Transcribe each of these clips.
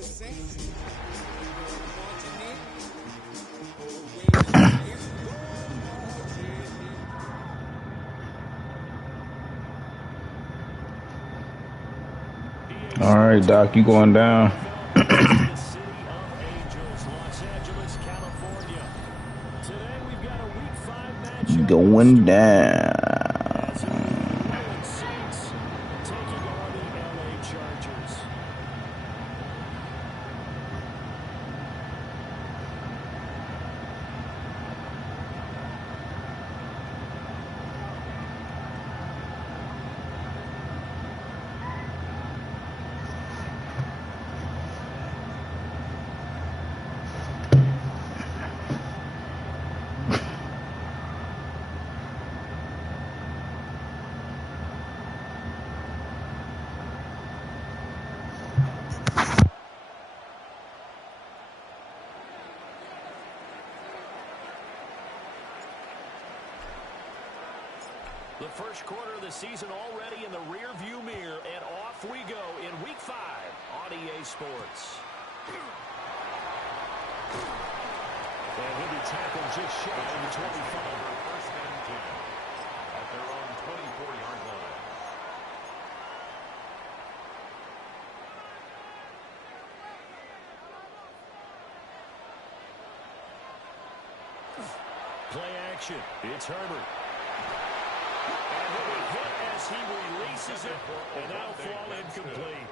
the Saints. All right, Doc, you going down? Going down. The first quarter of the season already in the rear-view mirror, and off we go in Week 5 on EA Sports. And he'll be tackled just shy of the 25. First and 10 at their own 24-yard line. Play action. It's Herbert. And he'll be hit as he releases it, and that'll fall incomplete.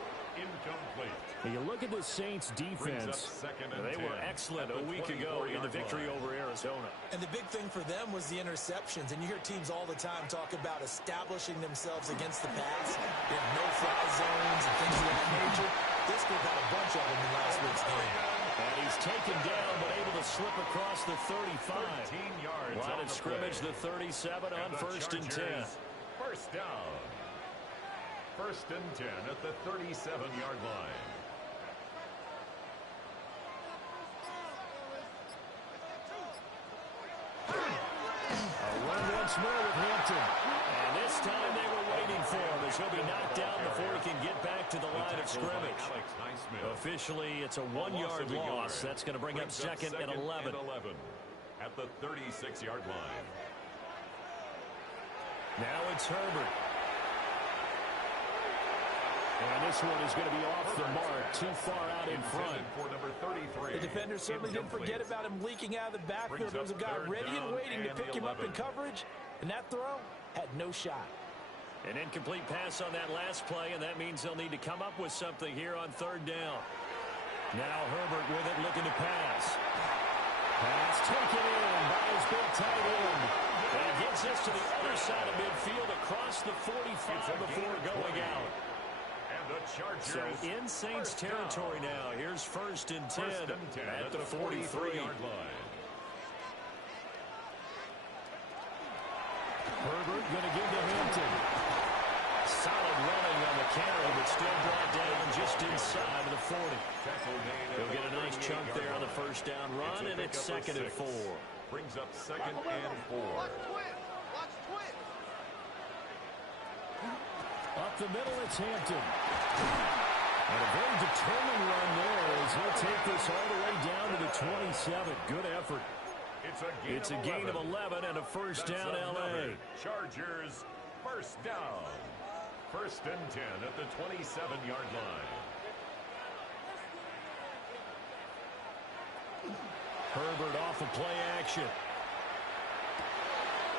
You look at the Saints defense. They were excellent a week ago in the victory over Arizona. And the big thing for them was the interceptions. And you hear teams all the time talk about establishing themselves against the pass. They have no-fly zones and things of that nature. This group had a bunch of them in last week's game. And he's taken down, but able to slip across the 35. 13 yards. Line of scrimmage, the 37 on first and 10. First down. First and 10 at the 37-yard line. A run once more with Hampton. And this time they were waiting for him as he'll be knocked down before he can get back to the line of scrimmage. Officially, it's a 1-yard loss. That's going to bring up second and 11. At the 36-yard line. Now it's Herbert. And this one is going to be off the mark, too far out in front. For number 33. The defender certainly didn't forget about him leaking out of the backfield. There was a guy ready and waiting to pick him up in coverage, and that throw had no shot. An incomplete pass on that last play, and that means they'll need to come up with something here on third down. Now Herbert with it, looking to pass. Pass taken in by his big tight end. And he gets this to the other side of midfield across the 45 before going out. So in Saints territory now. Here's first and 10 at the 43-yard line. Herbert going to give to Hampton. Solid running on the carry, but still brought down just inside of the 40. He'll get a nice chunk there on the first down run, and it's second and 4. Brings up second and 4. Up the middle, it's Hampton. And a very determined run there as he'll take this all the way down to the 27. Good effort. It's a gain of 11 and a first down, L.A. Chargers, first down. First and 10 at the 27-yard line. Herbert off of play action.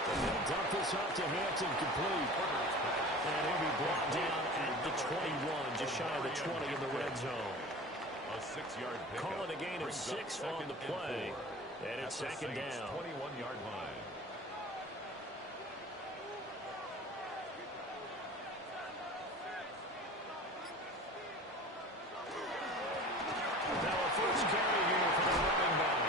They'll dump this off to Hampton, complete. And he'll be brought down at the 21, just shy of the 20 in the red zone. A 6-yard pickup. Calling a gain of 6 on the play. And it's second down. 21-yard line. Now a first carry here for the running back.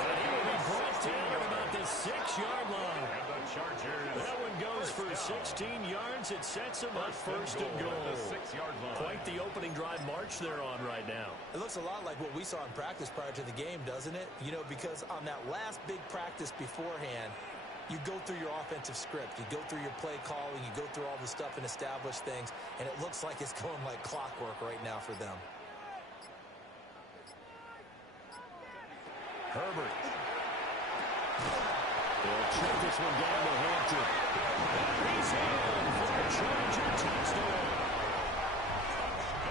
And he will be brought down at about the 6-yard line. And the Chargers. That one goes for 16 yards. It sets him up first and goal. Quite the opening drive march they're on right now. It looks a lot like what we saw in practice prior to the game, doesn't it? You know, because on that last big practice beforehand, you go through your offensive script. You go through your play calling. You go through all the stuff and establish things. And it looks like it's going like clockwork right now for them. Herbert. They'll check this one down to Hampton. And he's in for a Charger touchdown.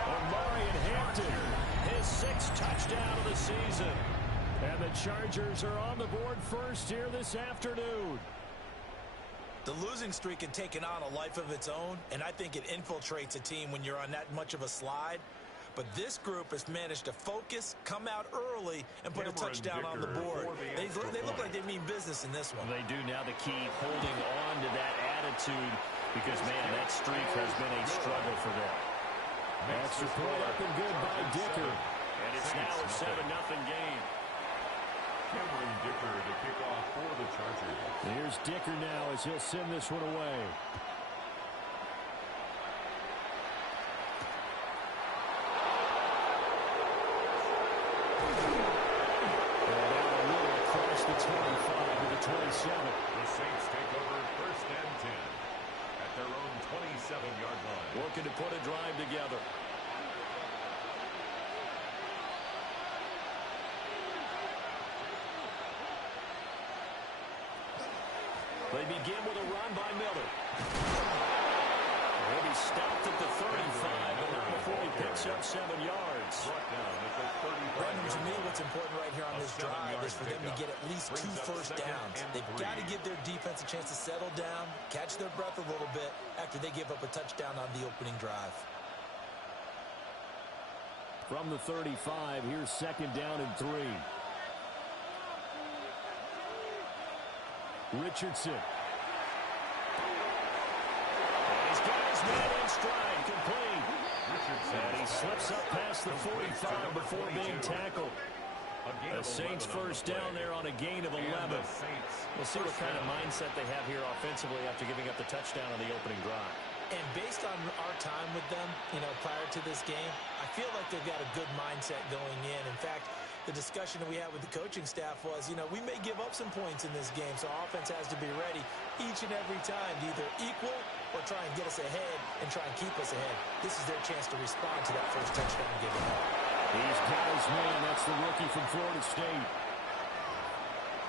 Omarion Hampton, his 6th touchdown of the season. And the Chargers are on the board first here this afternoon. The losing streak had taken on a life of its own, and I think it infiltrates a team when you're on that much of a slide. But this group has managed to focus, come out early, and put a touchdown on the board. They look like they mean business in this one. They do. Now the key, holding on to that attitude, because, man, that streak has been a struggle for them. Extra point up and good by Dicker. And it's now a 7-0 game. Cameron Dicker to kick off for the Chargers. Here's Dicker now as he'll send this one away. The 25 to the 27. The Saints take over 1st and 10 at their own 27-yard line. Working to put a drive together. They begin with a run by Miller. He'll be stopped at the 35, but not before he picks up 7 yards. Brought down at the 35. Brandon, to me, what's important right here on this drive is for them to get at least 2 first downs. They've got to give their defense a chance to settle down, catch their breath a little bit after they give up a touchdown on the opening drive. From the 35, here's 2nd down and 3. Richardson. And he's got his man in stride, complete. And he slips up past the 45 before being tackled. The Saints first down there on a gain of 11. We'll see what kind of mindset they have here offensively after giving up the touchdown on the opening drive. And based on our time with them, prior to this game, I feel like they've got a good mindset going in. In fact, the discussion that we had with the coaching staff was, we may give up some points in this game, so our offense has to be ready each and every time to either equal or try and get us ahead and try and keep us ahead. This is their chance to respond to that first touchdown given up. He's got his man. That's the rookie from Florida State.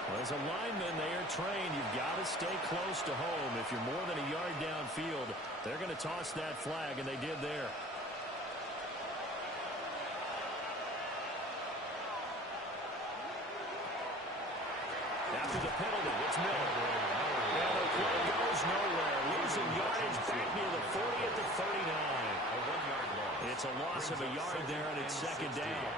Well, as a lineman, they are trained. You've got to stay close to home. If you're more than a yard downfield, they're going to toss that flag, and they did there. After the penalty, it's Miller. And the play goes nowhere. Losing yardage back near the 40 at the 39. A 1-yard loss. It's a loss of a yard there, and it's 2nd down.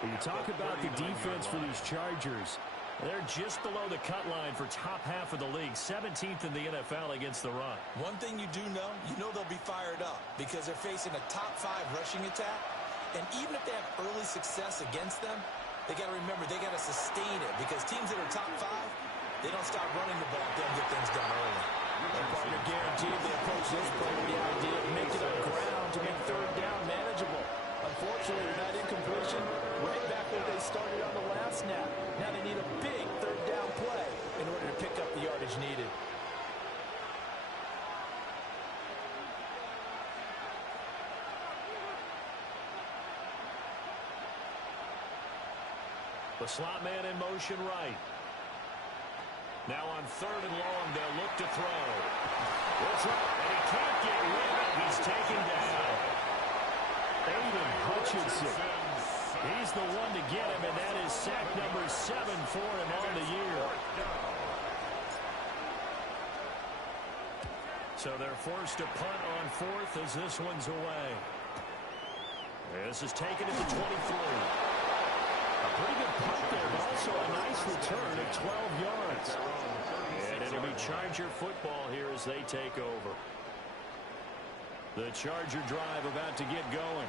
When you talk about the defense for these Chargers, they're just below the cut line for top half of the league, 17th in the NFL against the run. One thing you do know, they'll be fired up because they're facing a top 5 rushing attack. And even if they have early success against them, they got to remember they got to sustain it because teams that are top 5, they don't stop running the ball. They'll get things done early. And partner guaranteed they approach this play with the idea of making up ground to make 3rd down manageable. Unfortunately, with that incompletion, right back where they started on the last snap. Now they need a big 3rd down play in order to pick up the yardage needed. The slot man in motion right. Now on 3rd and long, they'll look to throw. That's right, and he can't get rid of it. He's taken down. Aiden Hutchinson. He's the one to get him, and that is sack number 7 for him on the year. So they're forced to punt on 4th as this one's away. This is taken at the 23. A pretty good punt there, but also a nice return at 12 yards. And it'll be Charger football here as they take over. The Charger drive about to get going.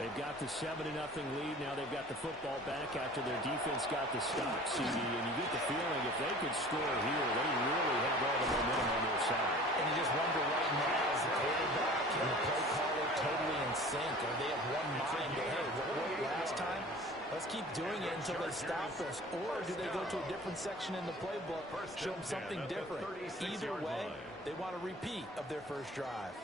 They've got the 7-0 lead. Now they've got the football back after their defense got the stop, CD. And you get the feeling if they could score here, they really have all the momentum on their side. And you just wonder right now, is the quarterback and the play caller totally in sync? Are they of one mind? Hey, what worked last time? Let's keep doing it until they stop us. Or do they go to a different section in the playbook, show them something different? Either way, they want a repeat of their first drive.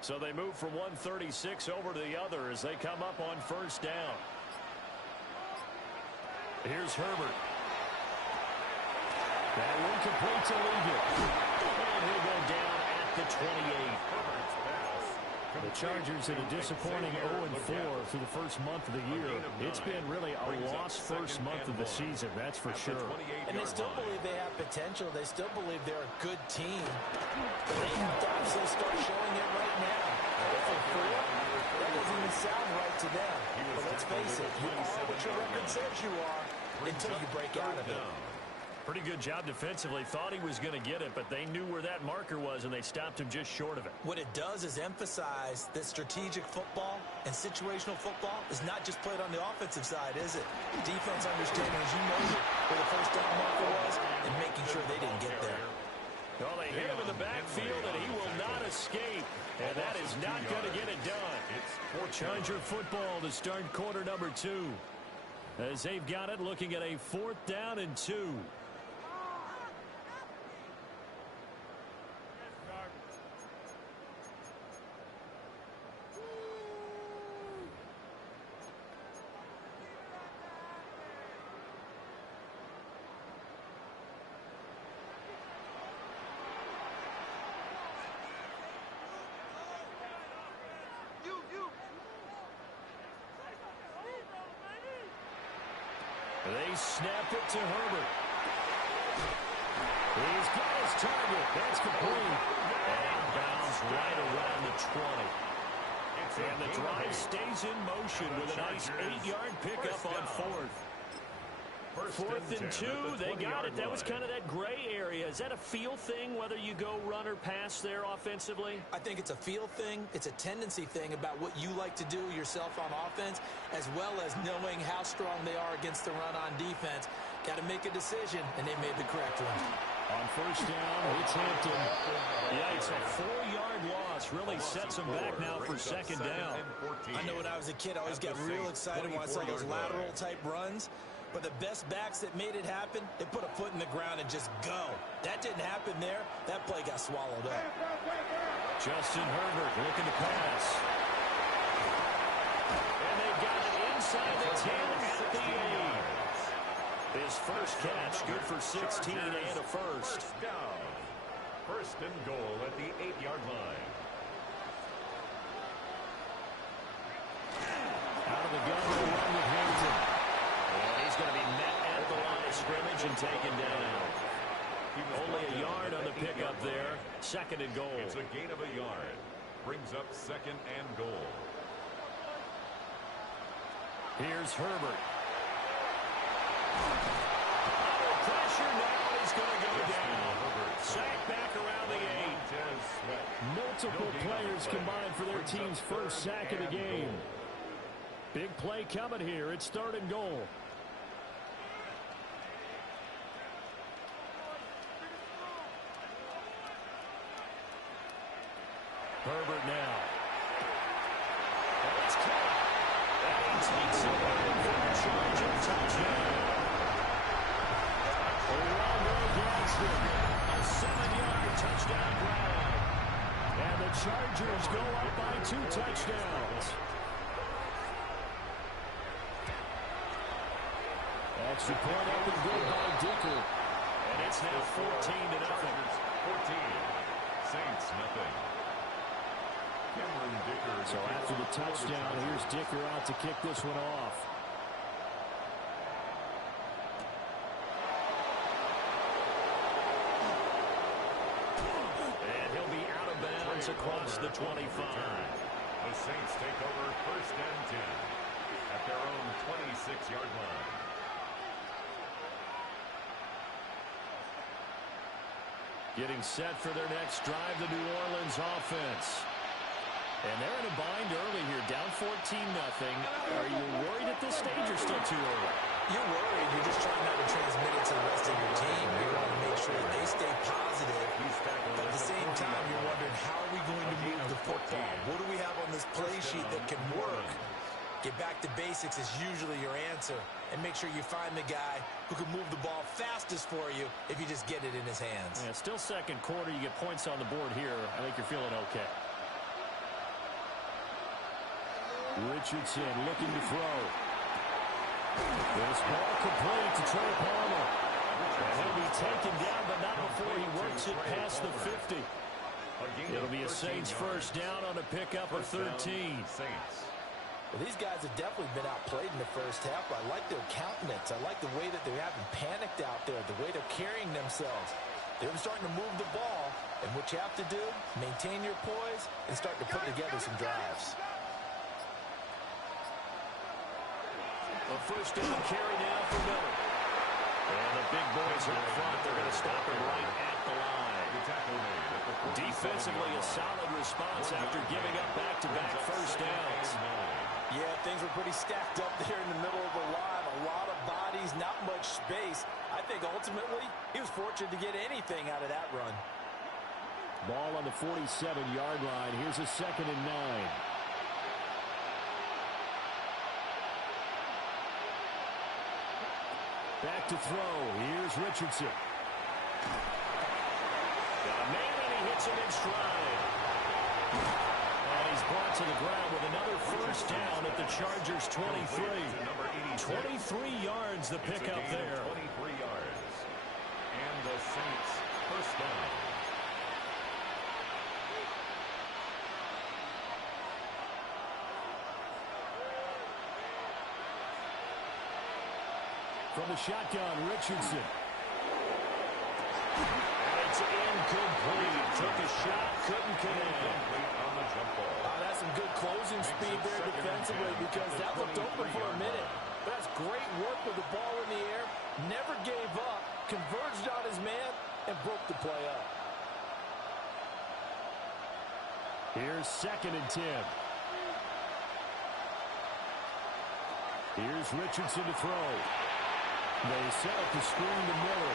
So they move from 136 over to the other as they come up on first down. Here's Herbert. That one complete to Legion. And he'll go down at the 28. The Chargers had a disappointing 0-4 through the first month of the year. It's been really a lost first month of the season, that's for sure. And they still believe they have potential. They still believe they're a good team. But they have to actually start showing it right now. That doesn't even sound right to them. But let's face it, you are what your record says you are until you break out of it. Pretty good job defensively. Thought he was going to get it, but they knew where that marker was, and they stopped him just short of it. What it does is emphasize that strategic football and situational football is not just played on the offensive side, is it? Defense understanding, as you know, where the first down marker was and making sure they didn't get there. Well, they hit him in the backfield, and he will not escape. And that is not going to get it done. It's Charger football to start quarter number 2. As they've got it, looking at a 4th down and 2. They snap it to Herbert. He's got his target. That's complete. And bounds right around the 20. And the drive stays in motion with a nice 8-yard pickup on 4th. 4th and 2, they got it. That was kind of that gray area. Is that a feel thing, whether you go run or pass there offensively? I think it's a feel thing. It's a tendency thing about what you like to do yourself on offense, as well as knowing how strong they are against the run on defense. Got to make a decision, and they made the correct one. On first down, it's Hampton. Yeah, it's a 4-yard loss. Really sets them back now for second down. I know when I was a kid, I always got real excited when I saw those lateral-type runs. But the best backs that made it happen, they put a foot in the ground and just go. That didn't happen there. That play got swallowed up. Justin Herbert looking to pass. And they've got it inside the 10 at the 8. His first catch, good for 16 and a first. Down. First and goal at the 8-yard line. Out of the gun, they'll run with Hampton. He's going to be met at the line of scrimmage and taken down. Only a yard on the pickup there. Second and goal. It's a gain of a yard. Brings up second and goal. Here's Herbert. Under pressure now. He's going to go down. Sack back around the 8. Multiple players combined for their team's first sack of the game. Big play coming here. It's 3rd and goal. Herbert now. It's caught. And he takes it away for a Charger touchdown. Orlando Braxton, a 7-yard touchdown grab. And the Chargers go up by 2 touchdowns. Extra point up and good by Dicker. And it's now 14-0. 14. Saints nothing. So after the touchdown, here's Dicker out to kick this one off. And he'll be out of bounds across the 25. The Saints take over first and 10 at their own 26-yard line. Getting set for their next drive, the New Orleans offense. And they're in a bind early here, down 14-0. Are you worried at this stage or still too early? You're worried. You're just trying not to transmit it to the rest of your team. You want to make sure that they stay positive. But at the same time, you're wondering, how are we going to move the football? What do we have on this play sheet that can work? Get back to basics is usually your answer. And make sure you find the guy who can move the ball fastest for you if you just get it in his hands. Yeah, still second quarter. You get points on the board here. I think you're feeling okay. Richardson looking to throw. This ball complete to Trey Palmer. And he'll be taken down, but not before he works it past the 50. It'll be a Saints first down on a pickup of 13. Well, these guys have definitely been outplayed in the first half. I like their countenance. I like the way that they're having panicked out there, the way they're carrying themselves. They're starting to move the ball, and what you have to do, maintain your poise and start to put together some drives. A first down carry now for Miller. And the big boys up front, they're going to stop him right at the line. Defensively, a solid response after giving up back-to-back first downs. Yeah, things were pretty stacked up there in the middle of the line. A lot of bodies, not much space. I think ultimately he was fortunate to get anything out of that run. Ball on the 47-yard line. Here's a 2nd and 9. Back to throw. Here's Richardson. Got a man and he hits him in stride. And he's brought to the ground with another first down at the Chargers' 23. 23 yards the pickup there. 23 yards. And the Saints first down. From the shotgun, Richardson. And it's incomplete. Took a shot, couldn't connect. That's some good closing speed there defensively because that looked open for a minute. But that's great work with the ball in the air. Never gave up, converged on his man, and broke the play up. Here's 2nd and 10. Here's Richardson to throw. They set up the screen to Miller.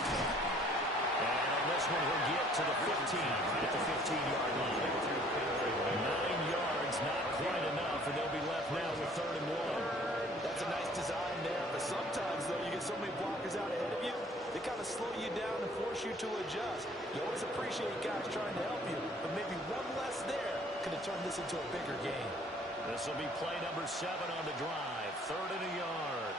And on this one, he'll get to the 15 at the 15-yard line. 9 yards, not quite enough, and they'll be left now with 3rd and 1. That's a nice design there, but sometimes, though, you get so many blockers out ahead of you, they kind of slow you down and force you to adjust. You always appreciate guys trying to help you, but maybe one less there could have turned this into a bigger game. This will be play number 7 on the drive. 3rd and a yard.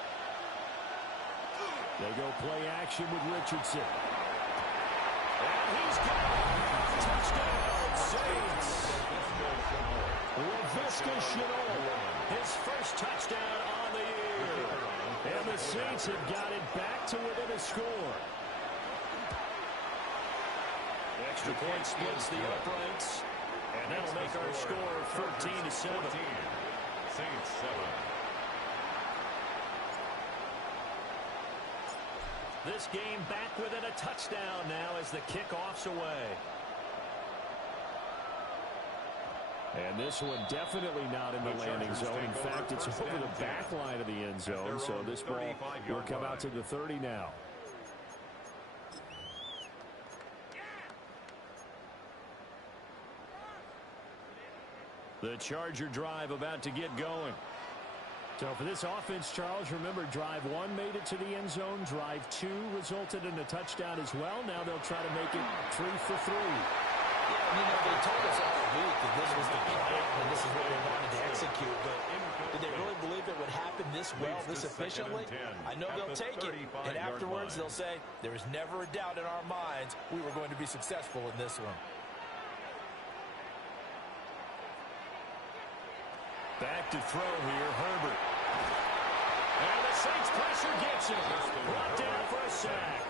They go play action with Richardson. And he's got it. Touchdown, Saints. Laviska Shenault, his first touchdown on the year. And the Saints have got it back to within a score. The extra point splits the uprights. And that'll make our score 14-7. Saints 7. This game back within a touchdown now as the kickoff's away. And this one definitely not in the landing zone. In fact, it's over the back line of the end zone. So this ball will come out to the 30 now. The Charger drive about to get going. So for this offense, Charles, remember, drive 1 made it to the end zone. Drive 2 resulted in a touchdown as well. Now they'll try to make it 3 for 3. Yeah, they told us all week that this was the plan and this is what they wanted to execute. But did they really believe it would happen this well, this efficiently? I know they'll take it, and afterwards they'll say, there is never a doubt in our minds we were going to be successful in this one. Back to throw here, Herbert. And the Saints pressure gets him. Brought down for a sack.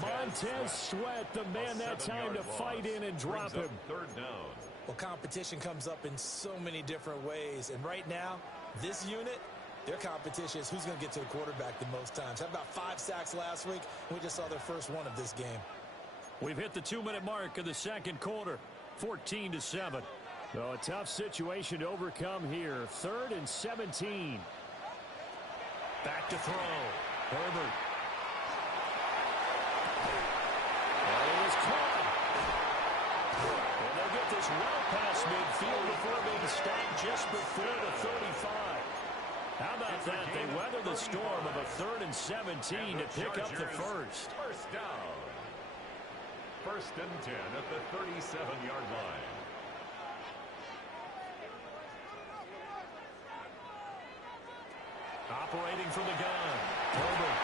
Montez Sweat, the man that time to fight in and drop him. 3rd down. Well, competition comes up in so many different ways. And right now, this unit, their competition is who's going to get to the quarterback the most times. Had about 5 sacks last week, and we just saw their first one of this game. We've hit the 2-minute mark of the second quarter, 14-7. So a tough situation to overcome here. 3rd and 17. Back to throw. Herbert. And it is caught. And they'll get this well past midfield before being stopped just before the 35. How about that? They weather the storm of a 3rd and 17 to pick up the first. First down. 1st and 10 at the 37-yard line. Operating from the gun. Herbert.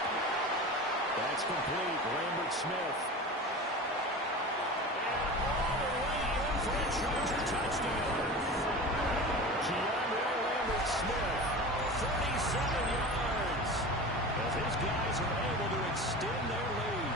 That's complete. Lambert Smith. And all the way in for a Charger touchdown. Lambert Smith, 37 yards. As his guys are able to extend their lead.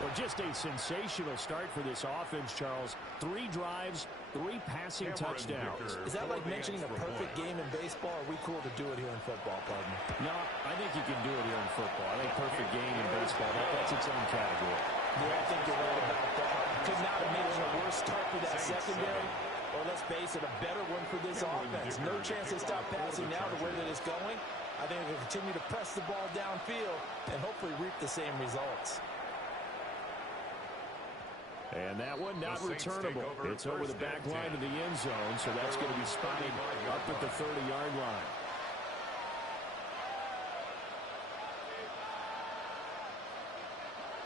Well, just a sensational start for this offense, Charles. 3 drives, 3 passing touchdowns. Is that like mentioning a perfect game in baseball? Or are we cool to do it here in football, partner? No, I think you can do it here in football. I think perfect game in baseball, that's its own category. Yeah, I think you're right about that. Could not have made it a worse start for that secondary. Or let's face it, a better one for this offense. No chance they stop passing now the way that it's going. I think they'll continue to press the ball downfield and hopefully reap the same results. And that one not returnable. It's over the back line of the end zone, so that's going to be spotted up at the 30-yard line.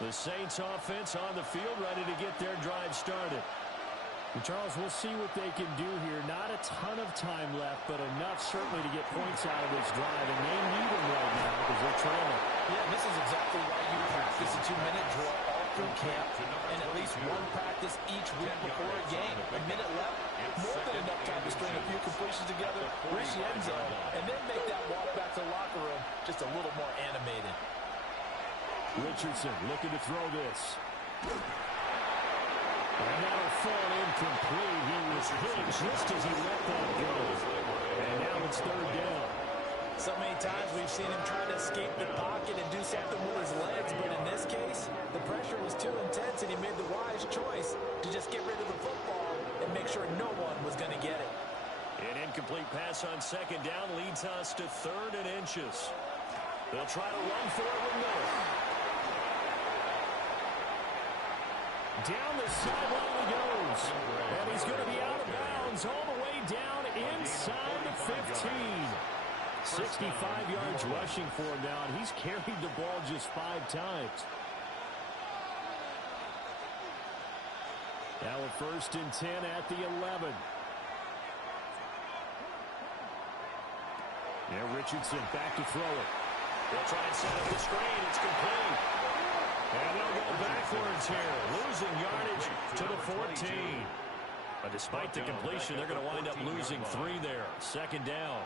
The Saints offense on the field, ready to get their drive started. And Charles, we'll see what they can do here. Not a ton of time left, but enough certainly to get points out of this drive. And they need them right now because they're trailing. Yeah, this is exactly why you practice a 2-minute drill all through camp and at least one practice each week before a game. A minute left, more than enough time to string a few completions together, reach the end zone, and then make that walk back to the locker room just a little more animated. Richardson looking to throw this. And that'll fall incomplete. He was hit just as he let that go. And now it's 3rd down. So many times we've seen him try to escape the pocket and do something with his legs, but in this case, the pressure was too intense and he made the wise choice to just get rid of the football and make sure no one was going to get it. An incomplete pass on 2nd down leads us to 3rd and inches. They'll try to run for it with Miller. Down the sideline he goes. And he's going to be out of bounds all the way down inside the 15. 65 yards rushing for him now, and he's carried the ball just 5 times. Now a 1st and 10 at the 11. Yeah, Richardson back to throw it. They'll try and set up the screen. It's complete. And they'll go backwards here, losing yardage to the 14. But despite the completion, they're going to wind up losing 3 there. 2nd down.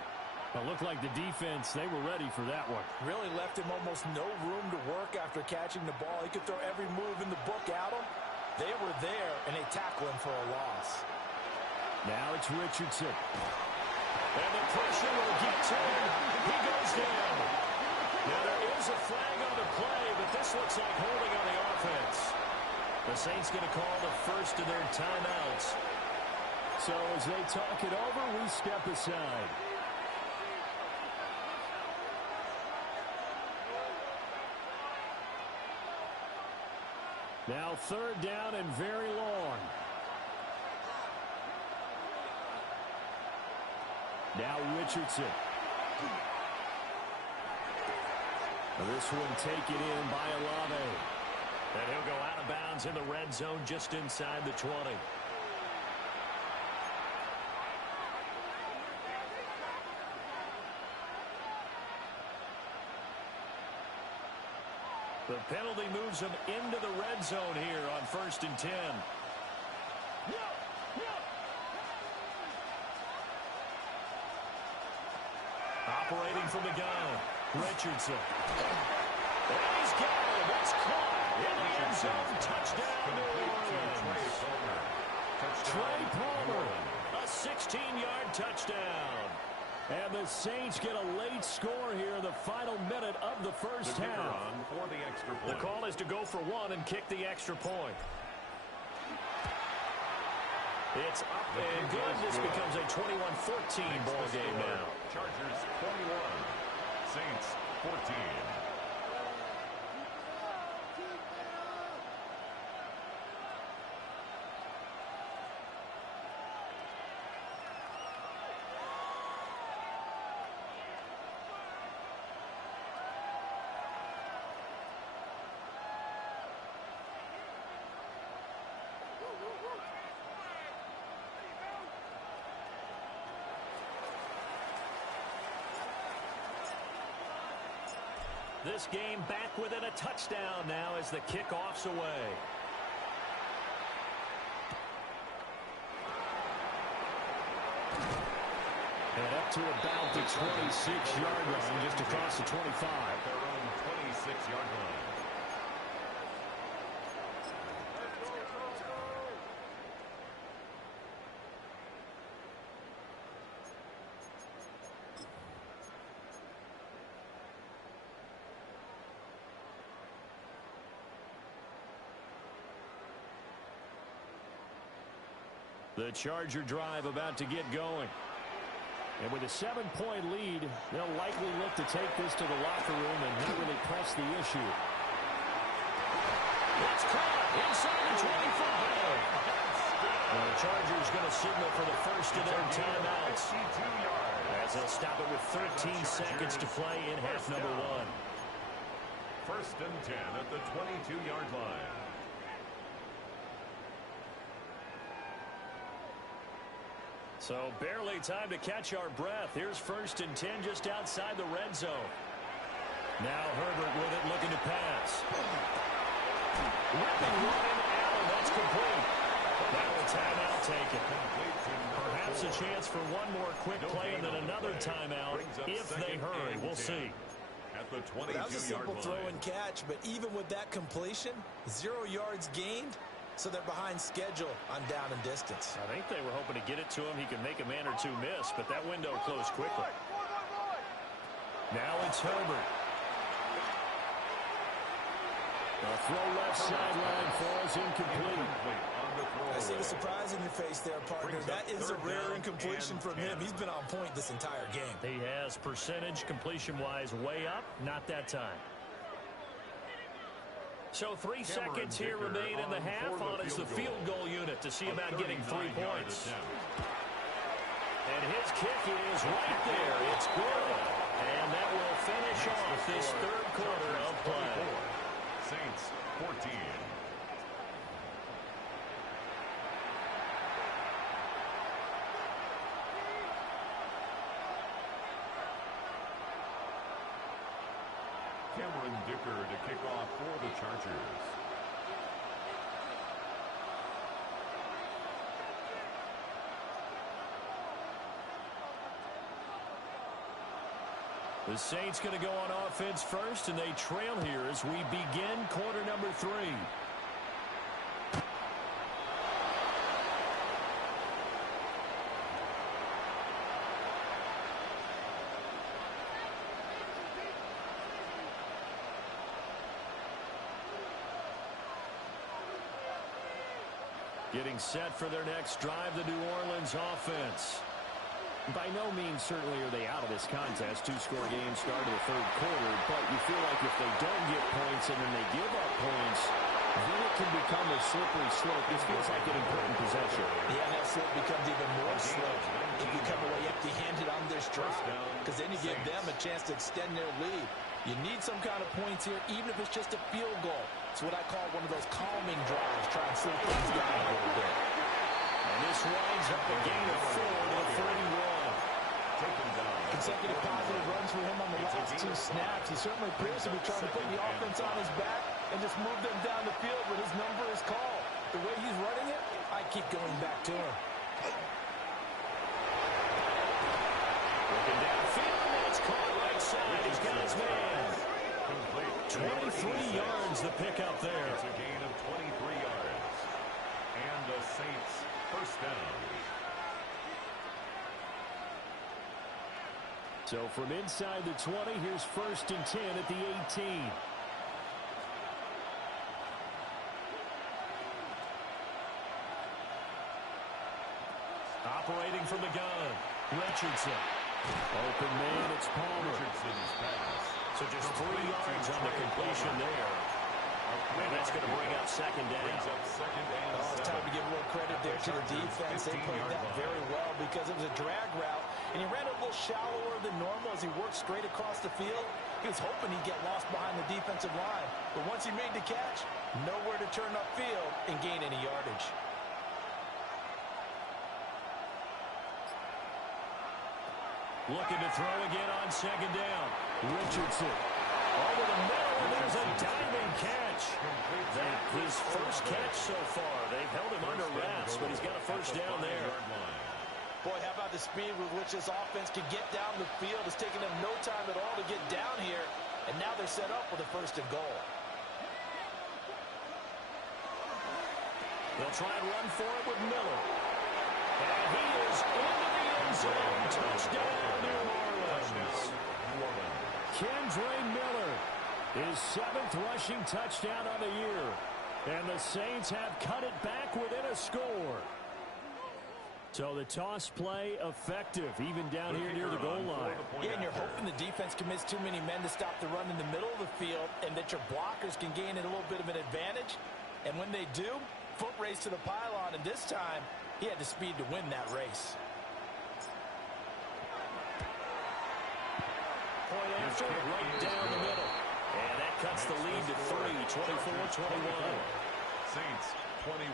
It looked like the defense, they were ready for that one. Really left him almost no room to work after catching the ball. He could throw every move in the book at him. They were there, and they tackle him for a loss. Now it's Richardson. And the pressure will get to him. He goes down. Now there is a flag on the play, but this looks like holding on the offense. The Saints going to call the first of their timeouts. So as they talk it over, we step aside. Now 3rd down and very long. Now Richardson. This one taken in by Olave. And he'll go out of bounds in the red zone just inside the 20. The penalty moves him into the red zone here on 1st and 10. Operating from the gun, Richardson. And he's got it. That's caught in the end zone. Touchdown, New Orleans. Trey Palmer, a 16-yard touchdown. And the Saints get a late score here in the final minute of the first half. The call is to go for 1 and kick the extra point. It's up and good. This becomes a 21-14 ball game now. Chargers 21, Saints 14. This game back within a touchdown now as the kickoff's away. And up to about the 26-yard line, just across the 25. Their own 26-yard line. The Charger drive about to get going. And with a 7-point lead, they'll likely look to take this to the locker room and not really press the issue. It's caught inside the 25. Well, the Chargers going to signal for the first of their timeouts as they'll stop it with 13 seconds to play in half number one. First and 10 at the 22-yard line. So barely time to catch our breath. Here's first and 10 just outside the red zone. Now Herbert with it, looking to pass. Ripping running Allen, that's complete. Now a timeout taken. Perhaps a chance for one more quick play and then another timeout if they hurry. We'll see. At the 22-yard line. That was a simple throw and catch, but even with that completion, 0 yards gained. So they're behind schedule on down and distance. I think they were hoping to get it to him. He could make a man or two miss, but that window closed quickly. Now it's Herbert. The throw left sideline falls incomplete. I see the surprise in your face there, partner. That is a rare incompletion from him. He's been on point this entire game. He has percentage completion-wise way up. Not that time. So 3 seconds here remain in the half. On is the field goal unit to see about getting 3 points. And his kick is right there. It's good. And that will finish off this third quarter of play. Saints 14. Cameron Dicker to kick off for the Chargers. The Saints going to go on offense first, and they trail here as we begin quarter number 3. Getting set for their next drive, the New Orleans offense. By no means, certainly, are they out of this contest. 2-score game start of the third quarter, but you feel like if they don't get points and then they give up points, then it can become a slippery slope. This feels like an important possession. Yeah, that slope becomes even more slope if you come away empty-handed on this drive, because then you give them a chance to extend their lead. You need some kind of points here, even if it's just a field goal. It's what I call one of those calming drives, try and slow things down a little bit. And this winds up a gain of 4 to the 31. Consecutive positive runs for him on the last 2 snaps. He certainly appears to be trying to put the offense on his back and just move them down the field when his number is called. The way he's running it, I keep going back to him. Looking downfield, and it's caught right side. He's got his man. 23 yards the pickup there. It's a gain of 23 yards. And the Saints first down. So from inside the 20, here's first and 10 at the 18. Operating from the gun, Richardson. Open man, it's Palmer. Richardson's pass. So just 3 yards on the completion there. And that's going to bring up second down. It's time to give a little credit there to the defense. They played that very well because it was a drag route, and he ran a little shallower than normal as he worked straight across the field. He was hoping he'd get lost behind the defensive line. But once he made the catch, nowhere to turn upfield and gain any yardage. Looking to throw again on second down. Richardson. Over the middle, and there's a diving catch. That's his first catch so far. They've held him under wraps, but he's got a first down there. Boy, how about the speed with which this offense can get down the field? It's taken them no time at all to get down here, and now they're set up with a first and goal. They'll try and run for it with Miller. And he is into the end zone. Touchdown, New Orleans. Kendre Miller, his 7th rushing touchdown of the year. And the Saints have cut it back within a score. So the toss play effective, even down here near the goal line. Yeah, and you're hoping the defense commits too many men to stop the run in the middle of the field and that your blockers can gain a little bit of an advantage. And when they do, foot race to the pylon, and this time he had the speed to win that race. Point after, right down the middle. And that cuts the lead to 3, 24-21. Saints 21.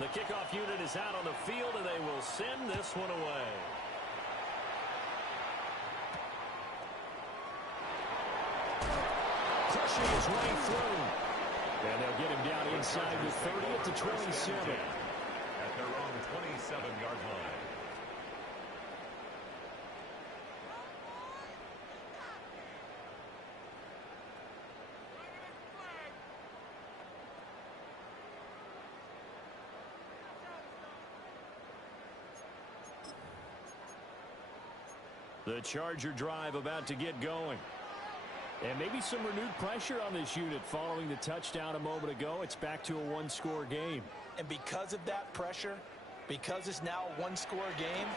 The kickoff unit is out on the field, and they will send this one away. Pushing his way through. And they'll get him down inside the 30 at the 27. At their own 27-yard line. The Charger drive about to get going. And maybe some renewed pressure on this unit following the touchdown a moment ago. It's back to a one-score game. And because of that pressure, because it's now a one-score game,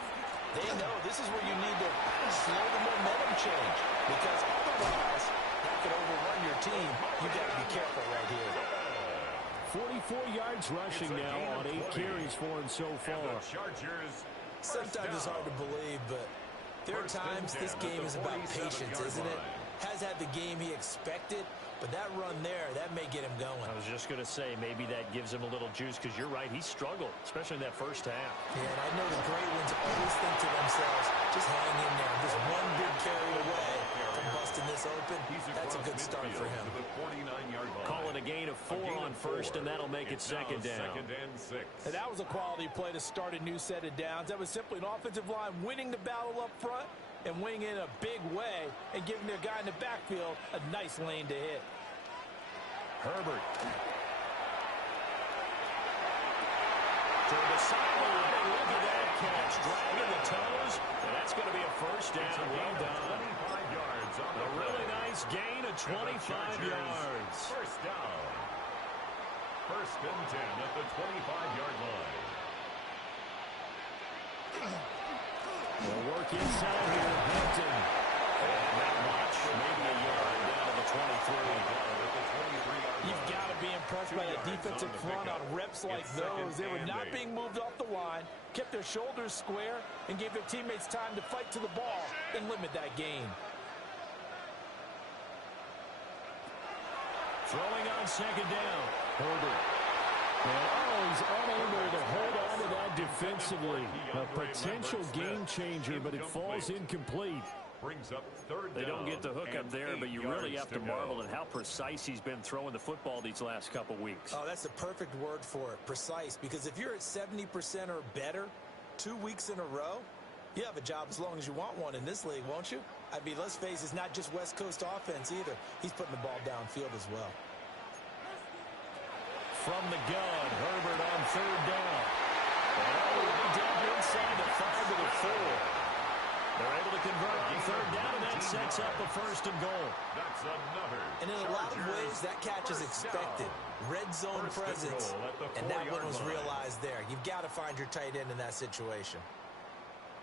they know this is where you need to slow the momentum change. Because otherwise, that could overrun your team. You've got to be careful right here. 44 yards rushing now on 8 carries for him so far. Sometimes it's hard to believe, but there are times this game is about patience, isn't it? Has had the game he expected, but that run there, that may get him going. I was just going to say, maybe that gives him a little juice, because you're right, he struggled, especially in that first half. Yeah, and I know the great ones always think to themselves, just hang in there. Just one big carry away from busting this open. That's a good start for him. Call it a gain of 4 on first, and that'll make it second down. And that was a quality play to start a new set of downs. That was simply an offensive line winning the battle up front and winning in a big way and giving their guy in the backfield a nice lane to hit. Herbert. To the sideline, and look at that catch. Dragging the toes, and that's going to be a first down. Well done. 25 yards on A really nice gain of 25 yards. First down. First and 10 at the 25-yard line. They'll work inside here. Hampton. And not much. Maybe a yard down to the 23. You've got to be impressed by that defensive front on reps like those. They were not being moved off the line, kept their shoulders square, and gave their teammates time to fight to the ball and limit that gain. Throwing on second down. Herbert. And he's unable to hold on to that defensively. A potential game changer, but it falls incomplete. Brings up third down. They don't get the hook up there, but you really have to marvel at how precise he's been throwing the football these last couple weeks. Oh, that's the perfect word for it, precise. Because if you're at 70% or better 2 weeks in a row, you have a job as long as you want one in this league, won't you? I mean, let's face it, it's not just West Coast offense either. He's putting the ball downfield as well. From the gun, Herbert on third down. And all the way down inside the 5 to the 4. They're able to convert on third down, and that sets up a first and goal. That's another. And in a lot of ways, that catch is expected. Red zone presence, and that one was realized there. You've got to find your tight end in that situation.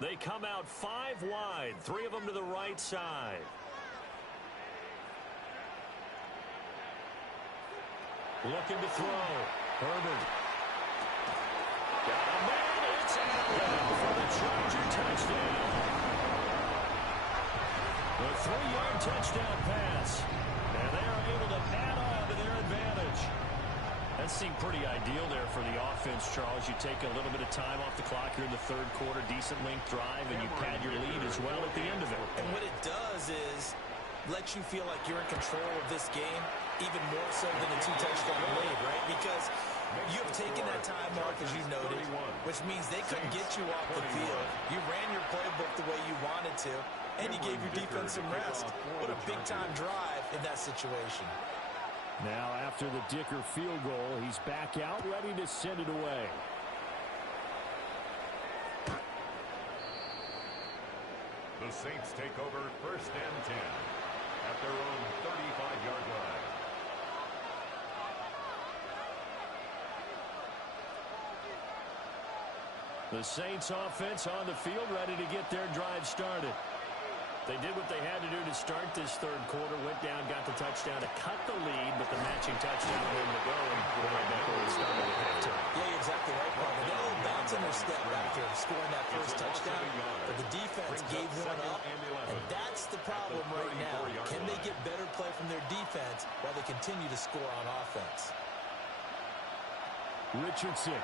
They come out 5 wide, 3 of them to the right side. Looking to throw. Herbert. Got a man. It's Allen for the Charger touchdown. The 3-yard touchdown pass. And they are able to add on to their advantage. That seemed pretty ideal there for the offense, Charles. You take a little bit of time off the clock here in the third quarter, decent length drive, and you pad your lead as well at the end of it. And what it does is let you feel like you're in control of this game, even more so than a two-touchdown lead, right? Because you have taken that time off, as you noted, which means they couldn't get you off the field. You ran your playbook the way you wanted to, and you gave your defense some rest. What a big-time drive in that situation. Now, after the Dicker field goal, he's back out, ready to send it away. The Saints take over first and 10 at their own 35-yard line. The Saints offense on the field, ready to get their drive started. They did what they had to do to start this third quarter, went down, got the touchdown to cut the lead, but the matching touchdown in to go, and right back where we started at halftime. Yeah, you're exactly right, Paul. They got a little bounce in their step after scoring that first touchdown, but the defense gave one up, and that's the problem right now. Can they get better play from their defense while they continue to score on offense? Richardson.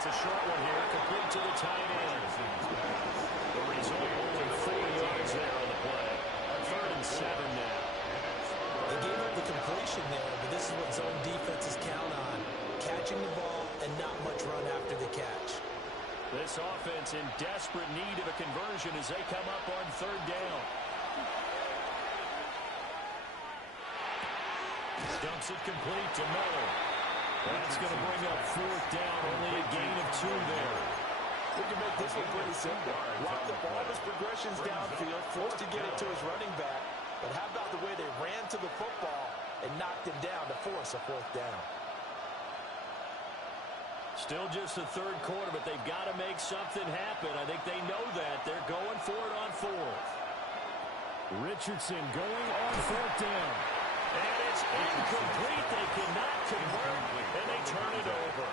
It's a short one here, complete to the tight end. The result, only 4 yards there on the play. 3rd and 7 now. They gave up the completion there, but this is what zone defenses count on. Catching the ball and not much run after the catch. This offense in desperate need of a conversion as they come up on 3rd down. Dumps it complete to Miller. That's going to bring up 4th down, only a gain of 2 there. We can make this one pretty simple. Locked up all his progressions downfield, forced to get it to his running back. But how about the way they ran to the football and knocked him down to force a 4th down? Still just the third quarter, but they've got to make something happen. I think they know that. They're going for it on 4th. Richardson going on 4th down. And it's incomplete. They cannot convert, and they turn it over.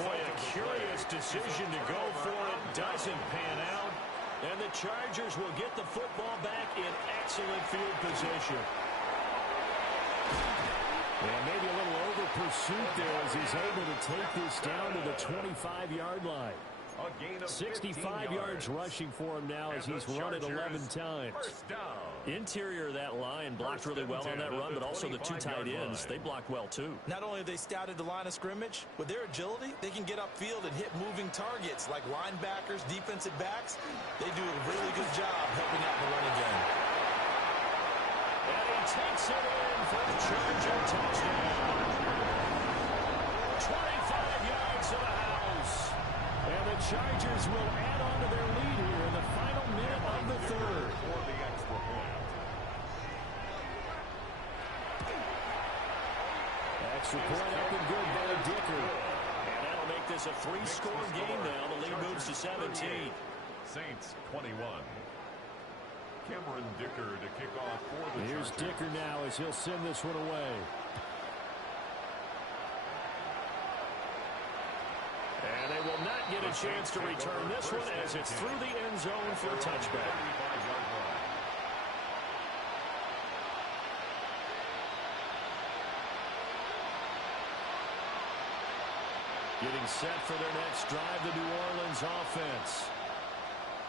Boy, a curious decision to go for it. Doesn't pan out. And the Chargers will get the football back in excellent field position. And maybe a little over pursuit there as he's able to take this down to the 25-yard line. 65 yards rushing for him now as he's run it 11 times. Interior of that line blocked really well on that run, but also the 2 tight ends, they blocked well too. Not only have they scouted the line of scrimmage, with their agility, they can get upfield and hit moving targets like linebackers, defensive backs. They do a really good job helping out the running game. And he takes it in for the Charger touchdown. 25 yards to the house. And the Chargers will add on to their lead here in the final minute of the 3rd. For the extra point. Extra point up and good by Dicker. And that'll make this a 3-score game now. The lead moves to 17. Saints 21. Cameron Dicker to kick off for the Here's Chargers. Dicker now as he'll send this one away. And they will not get a chance to return this one as it's through the end zone for a touchback. Getting set for their next drive, the New Orleans offense.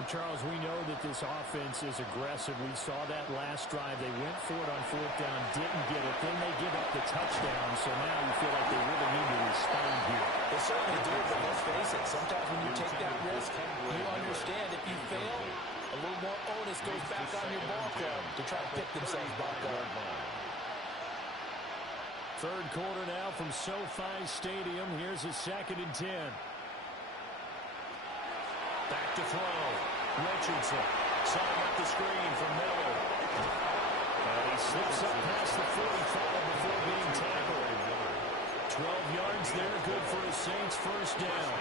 Charles, we know that this offense is aggressive. We saw that last drive. They went for it on 4th down, didn't get it. Then they give up the touchdown. So now you feel like they really need to respond here. They certainly do, but let's face it. Sometimes when you take that risk, you understand if you fail, a little more onus goes back on your ball club to try to pick themselves back up. Third quarter now from SoFi Stadium. Here's a 2nd and 10. Back to throw. Richardson setting up the screen for Miller. And he slips up past the 45 before being tackled. 12 yards there, good for a Saints first down.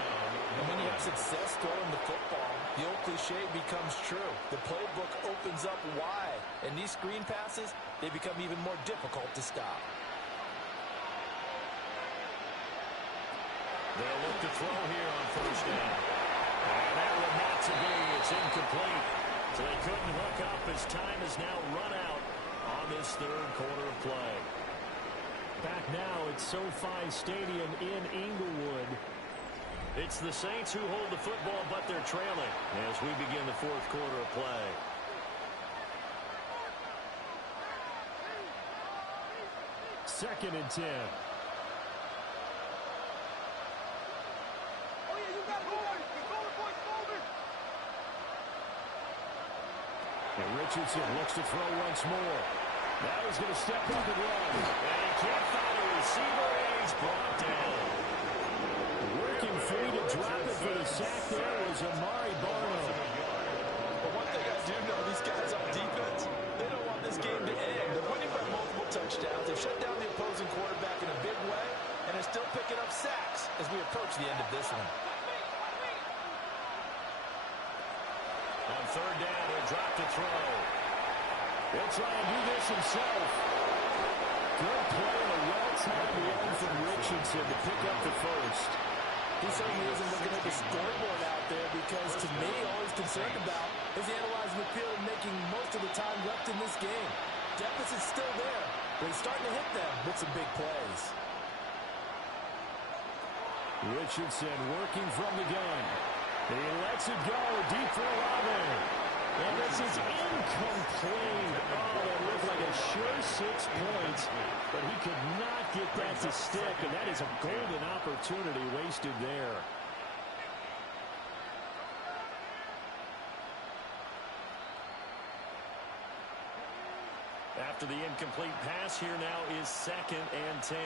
And when you have success throwing the football, the old cliche becomes true. The playbook opens up wide, and these screen passes, they become even more difficult to stop. They'll look to throw here on first down. And that will not to be. It's incomplete. So they couldn't hook up as time is now run out on on this third quarter of play. Back now at SoFi Stadium in Inglewood. It's the Saints who hold the football, but they're trailing as we begin the fourth quarter of play. Second and 10. And Richardson looks to throw once more. Now he's going to step up and run. And he can't find a receiver, and he's brought down. Working free to drop it for the sack there was Amari Barno. But one thing I do know, these guys on defense, they don't want this game to end. They're winning by multiple touchdowns. They've shut down the opposing quarterback in a big way, and they're still picking up sacks as we approach the end of this one. On third down, he'll drop to throw. He'll try and do this himself. Good play and a well-timed run from Richardson to pick up the first. He certainly isn't looking at the scoreboard out there because, to me, all he's concerned about is analyzing the field and making most of the time left in this game. Deficit's still there, but he's starting to hit them with some big plays. Richardson working from the gun. He lets it go deep for Olave. And this is incomplete. Oh, that looked like a sure 6 points, but he could not get that to stick, and that is a golden opportunity wasted there. After the incomplete pass, here now is second and 10.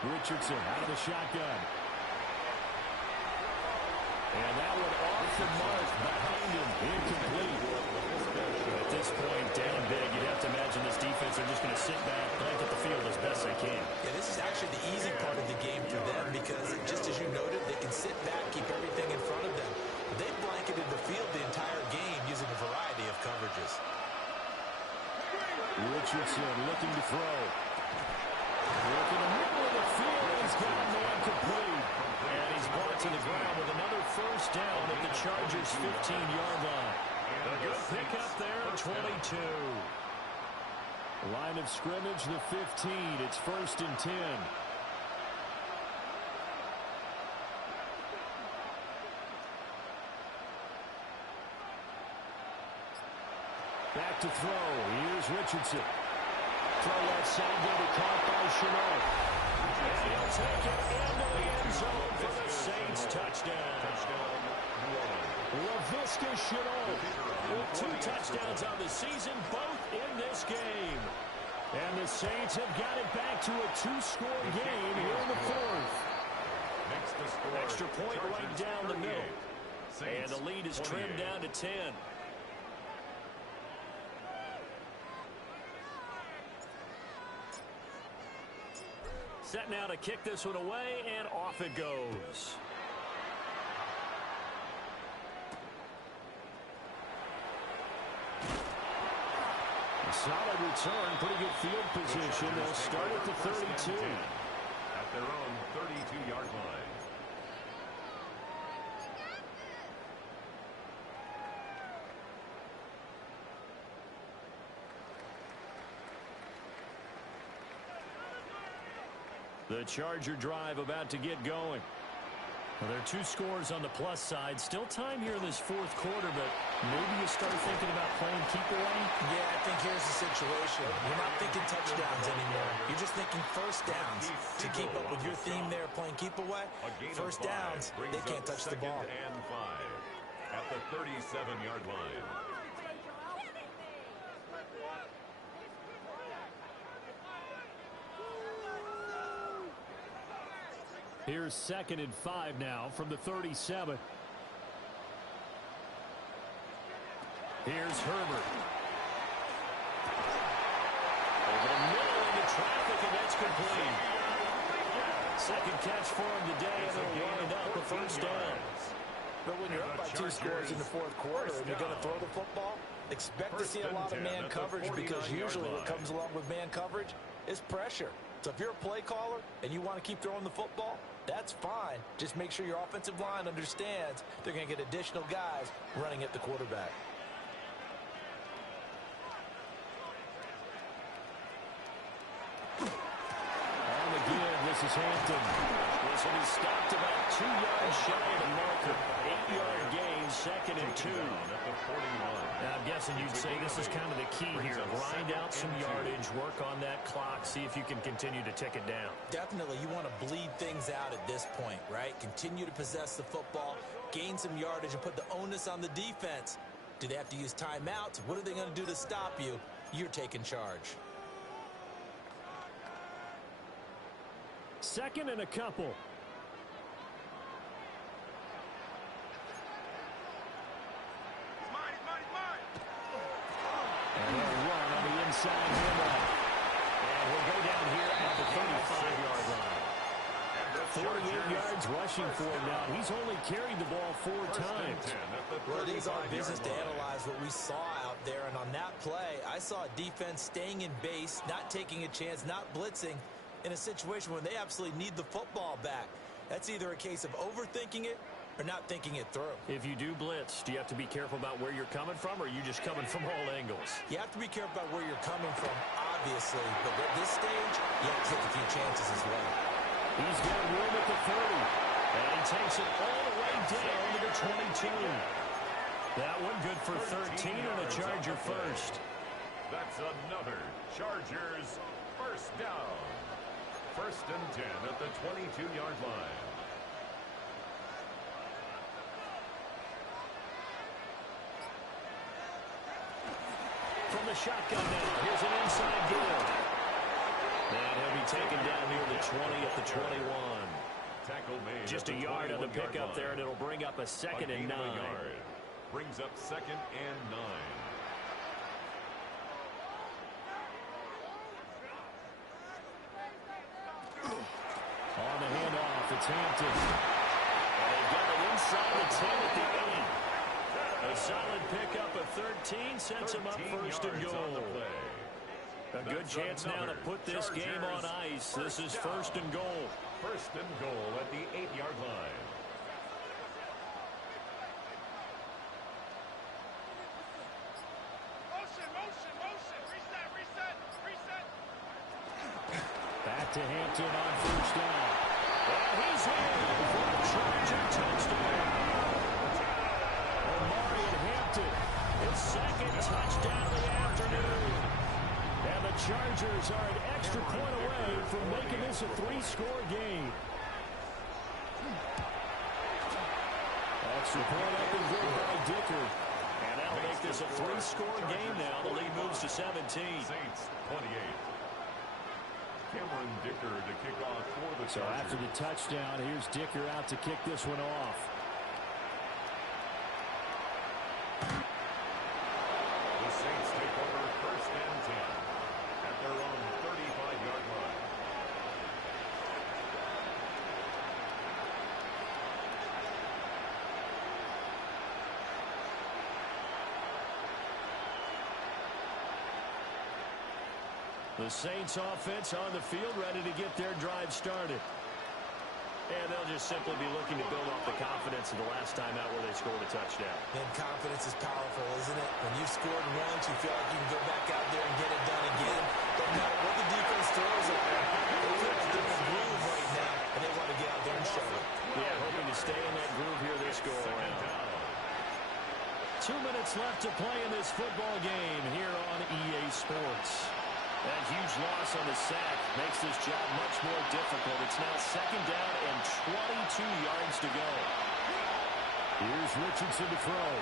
Richardson out of the shotgun. And that one off the mark behind him. Incomplete. At this point, down big, you'd have to imagine this defense are just going to sit back, blanket the field as best they can. Yeah, this is actually the easy part of the game for them because, just as you noted, they can sit back, keep everything in front of them. They've blanketed the field the entire game using a variety of coverages. Richardson looking to throw. Look in the middle of the field. He's got a man complete. And he's brought to the ground with another first down at the Chargers' 15-yard line. A good pickup there, 22. Line of scrimmage, the 15. It's first and 10. Back to throw. Here's Richardson. Throw left side, going to be caught by Chenault. And he'll take it into the end zone for the Saints touchdown. LaVisca Chenault with 2 touchdowns on the season, both in this game. And the Saints have got it back to a 2-score game here in the fourth. Extra point right down the middle. And the lead is trimmed down to 10. Set now to kick this one away, and off it goes. A solid return, pretty good field position. They'll start at the 32. At their own 32-yard line. The Charger drive about to get going. Well, there are 2 scores on the plus side. Still time here in this fourth quarter, but maybe you start thinking about playing keep away? Yeah, I think here's the situation. You're not thinking touchdowns anymore. You're just thinking first downs. To keep up with your theme there, playing keep away, first downs, they can't touch the ball. And 5 at the 37-yard line. Here's second and 5 now from the 37. Here's Herbert. Over the middle into traffic, and that's complete. Second catch for him today, and they'll wind up a 1st down. But when you're up by 2 scores in the fourth quarter and you're going to throw the football, Expect to see a lot of man coverage because usually what comes along with man coverage is pressure. So if you're a play caller and you want to keep throwing the football, that's fine. Just make sure your offensive line understands they're going to get additional guys running at the quarterback. On the give, this is Hampton. This will be stopped about 2 yards shy of the marker. 8-yard gain, 2nd and 2. Now, I'm guessing you'd say this is kind of the key here. Grind out some yardage, work on that clock, see if you can continue to tick it down. Definitely, you want to bleed things out at this point, right? Continue to possess the football, gain some yardage, and put the onus on the defense. Do they have to use timeouts? What are they going to do to stop you? You're taking charge. 2nd and a couple. And they'll run on the inside handoff. And we'll go down here at the 35-yard line. 48 yards rushing for him now. He's only carried the ball 4 times. Well, it is our business to analyze what we saw out there. And on that play, I saw a defense staying in base, not taking a chance, not blitzing in a situation when they absolutely need the football back. That's either a case of overthinking it or not thinking it through. If you do blitz, do you have to be careful about where you're coming from, or are you just coming from all angles? You have to be careful about where you're coming from, obviously. But at this stage, you have to take a few chances as well. He's got room at the 30. And he takes it all the way down to the 22. That one good for 13 and a Charger first. That's another Chargers first down. 1st and 10 at the 22-yard line. From the shotgun now, here's an inside give. And he'll be taken down near the 20 at the 21. Tackle made. Just a yard on the pickup there, and it'll bring up a 2nd and 9. Brings up 2nd and 9. On the handoff, it's Hampton. And they've got it inside the 10 at the 8. A solid pickup of 13 sets him up 1st and goal. A good chance now to put this game on ice. This is 1st and goal. 1st and goal at the 8-yard line. Back to Hampton on 1st down. Well, he's in for a Charger touchdown. Omari and Hampton, his 2nd touchdown of the afternoon. And the Chargers are an extra point away from making this a 3-score game. Extra point up and good by Dicker. And that'll make this a 3-score game now. The lead moves to 17. Saints 28. Cameron Dicker to kick off for the Chargers. So after the touchdown, here's Dicker out to kick this one off. The Saints take over 1st and 10 at their own 35-yard line. The Saints offense on the field, ready to get their drive started. And they'll just simply be looking to build off the confidence of the last time out where they scored a touchdown. And confidence is powerful, isn't it? When you've scored once, you feel like you can go back out there and get it done again. Doesn't matter what the defense throws at them. They feel like they're in a groove right now, and they want to get out there and show it. Yeah, hoping to stay in that groove here this go-around. 2 minutes left to play in this football game here on EA Sports. That huge loss on the sack makes this job much more difficult. It's now 2nd down and 22 yards to go. Here's Richardson to throw.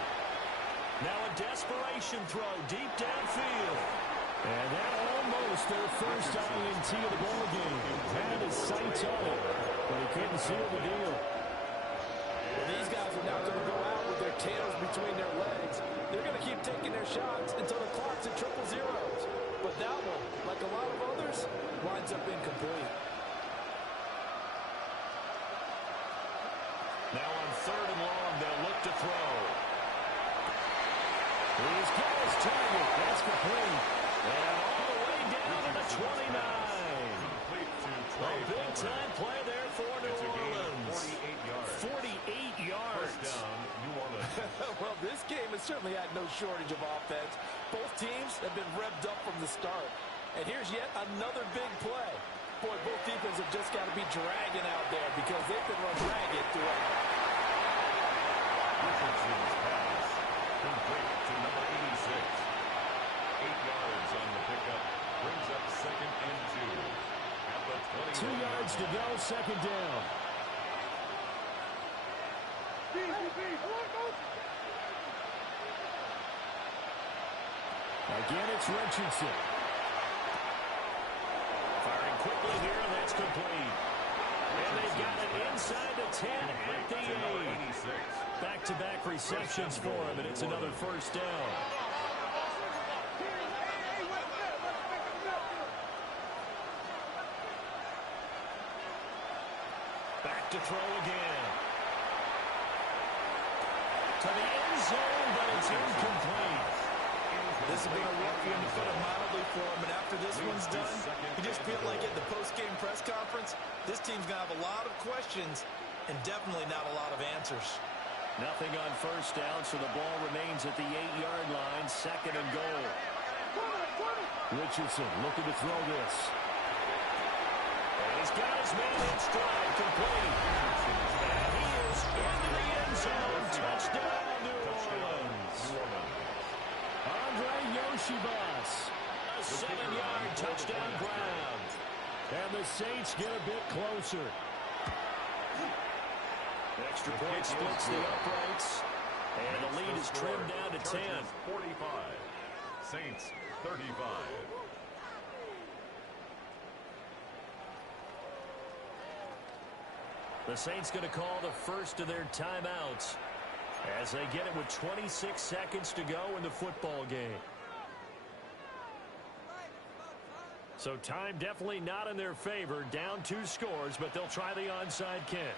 Now a desperation throw deep downfield. And that almost their first INT of the ball game. Had his sights on it, but he couldn't seal the deal. Well, these guys are now going to go out with their tails between their legs. They're going to keep taking their shots until the clock's at 000. But that one, like a lot of others, winds up incomplete. Now on 3rd and long, they'll look to throw. He's got his target. That's complete. And all the way down to the 29. A big-time play there for New Orleans. 48 yards. First down, New Orleans. Well, this game has certainly had no shortage of offense. Both teams have been revved up from the start. And here's yet another big play. Boy, both defenses have just got to be dragging out there because they've been run ragged throughout. Richardson's pass complete to number 86. 8 yards on the pickup. Brings up 2nd and 2. At the 2 yards to go, 2nd down. Again, it's Richardson. Firing quickly here, and that's complete. And they've got it inside the 10 at the 8. Back-to-back receptions for him, and it's another first down. Back to throw again. To the end zone, but it's incomplete. This has been a rough one to put it mildly for him, and after this one's done, you just feel like at the post-game press conference, this team's going to have a lot of questions and definitely not a lot of answers. Nothing on first down, so the ball remains at the 8-yard line, 2nd and goal. Richardson looking to throw this. And he's got his man in stride, complete. And he is into the end zone. Touchdown, New Orleans. Andre Yoshibas, a 7-yard touchdown grab. And the Saints get a bit closer. Extra point splits the uprights. And the lead is trimmed down to 10. 45. Saints 35. The Saints going to call the first of their timeouts as they get it with 26 seconds to go in the football game. So time definitely not in their favor. Down 2 scores, but they'll try the onside kick.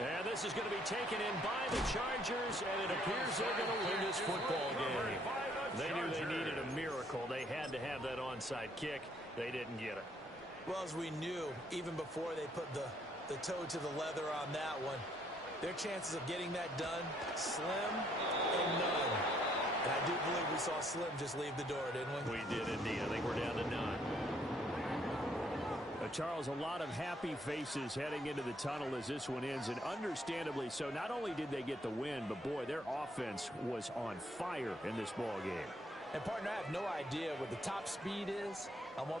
And this is going to be taken in by the Chargers, and it appears they're going to win this football game. They knew they needed a miracle. They had to have that onside kick. They didn't get it. Well, as we knew, even before they put the toe to the leather on that one, their chances of getting that done, slim and none. And I do believe we saw Slim just leave the door, didn't we? We did indeed. I think we're down to none. Charles, a lot of happy faces heading into the tunnel as this one ends, and understandably so. Not only did they get the win, but boy, their offense was on fire in this ball game. And partner, I have no idea what the top speed is on one of those